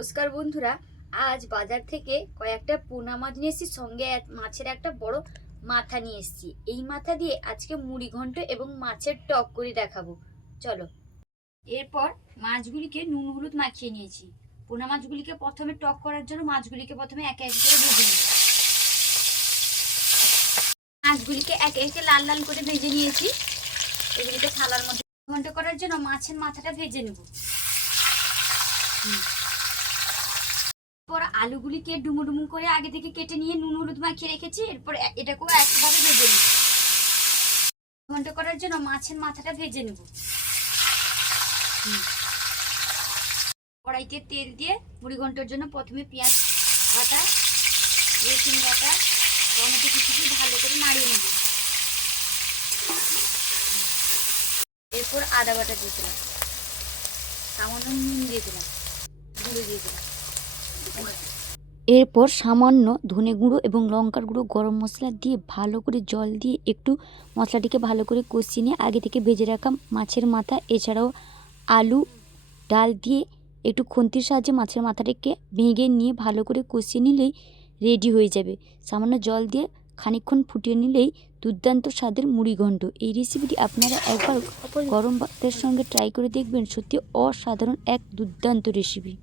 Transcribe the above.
নমস্কার বন্ধুরা, আজ বাজার থেকে কয়েকটা পোনা মাছ নিয়ে এসেছি, সঙ্গে মাছের একটা বড় মাথা নিয়ে এসেছি। এই মাথা দিয়ে আজকে মুড়ি ঘন্ট এবং মাছের টক করে দেখাবো। চলো। এরপর মাছগুলিকে নুন হলুদ মাখিয়ে নিয়েছি। পোনা মাছগুলিকে প্রথমে টক করার জন্য মাছগুলিকে প্রথমে একে একে করে ভেজে নেব। মাছগুলিকে একে একে লাল লাল করে ভেজে নিয়েছি। এগুলিকে থালার মধ্যে ঘন্ট করার জন্য মাছের মাথাটা ভেজে নেব। আলুগুলিকে ডুমো ডুমো করে আগে থেকে কেটে নিয়ে নুন হলুদ মাখিয়ে রেখেছি। এরপর এটাকেও একভাবে ভেজে নেব। ঘন্ট করার জন্য মাছের মাথাটা ভেজে নেব। কড়াইতে তেল দিয়ে মুড়ি ঘন্টার জন্য প্রথমে পেঁয়াজ বাটা, রসুন বাটা, টমেটো কিছু দিয়ে ভালো করে নাড়িয়ে নেব। এরপর আদা বাটা দিয়ে দিলাম, সামান্য নুন দিয়ে দিলাম, গুঁড়ো দিয়ে দিলাম। এরপর সামান্য ধনে গুঁড়ো এবং লঙ্কার গুঁড়ো, গরম মশলা দিয়ে ভালো করে জল দিয়ে একটু মশলাটিকে ভালো করে কষিয়ে নিয়ে আগে থেকে ভেজে রাখা মাছের মাথা এছাড়াও আলু ডাল দিয়ে একটু খুন্তির সাহায্যে মাছের মাথাটাকে ভেঙে নিয়ে ভালো করে কষিয়ে নিলেই রেডি হয়ে যাবে। সামান্য জল দিয়ে খানিকক্ষণ ফুটিয়ে নিলেই দুর্দান্ত স্বাদের মুড়ি ঘন্ট। এই রেসিপিটি আপনারা একবার গরম ভাতের সঙ্গে ট্রাই করে দেখবেন, সত্যি অসাধারণ এক দুর্দান্ত রেসিপি।